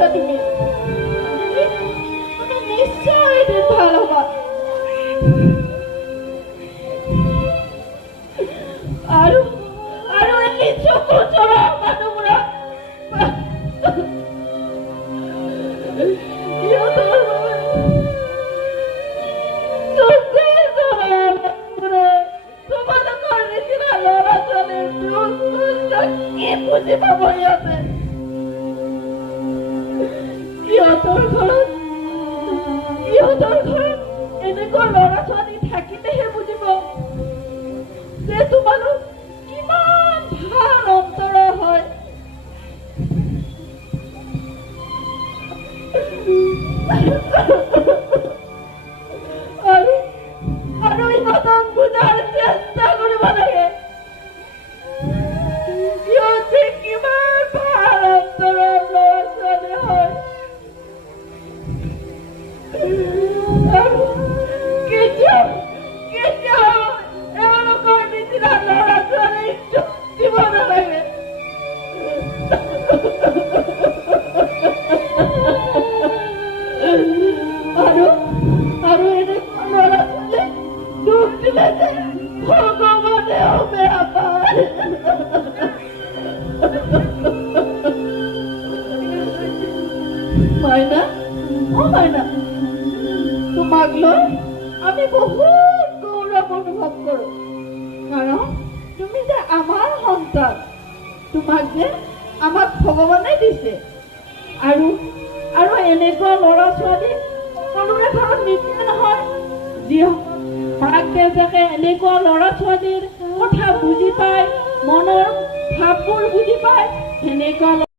কৈছা তুমি নিশ্চয় এদিন ভাল হবা আৰু আৰু এই চকু চৰা মানুহবোৰক বুজি পাব সিহঁতে সিহঁতৰ ঘৰত এনেকুৱা ল'ৰা ছোৱালী থাকিলেহে বুজিব যে তোমালোক কিমান ভাল অন্তৰৰ হয় আৰু ইহঁতক বুজাৰ চেষ্টা কৰিব লাগে সিহঁতে কিমান ভাল অন্তৰৰ ল'ৰা ছোৱালী হয় আৰু কেতিয়াও এওঁলোকৰ নিচিনা ল'ৰা ছোৱালীক দুখ দিব নালাগে আৰু এনেকুৱা ল'ৰা ছোৱালীক দুখ দিলে যে ভগৱানেও বেয়া পায় মাইনা মাইনা তোমাক লৈ আমি বহুত গৌৰৱ অনুভৱ কৰো কাৰণ তুমি যে আমাৰ সন্তান তোমাক যে আমাক ভগৱানে দিছে আৰু এনেকুৱা ল'ৰা ছোৱালী সকলোৰে ঘৰত নিদিয়ে নহয় যিসকল মাক দেউতাকে এনেকুৱা ল'ৰা ছোৱালীৰ কথা বুজি পায় মনৰ ভাৱবোৰ বুজি পায় সেনেকুৱা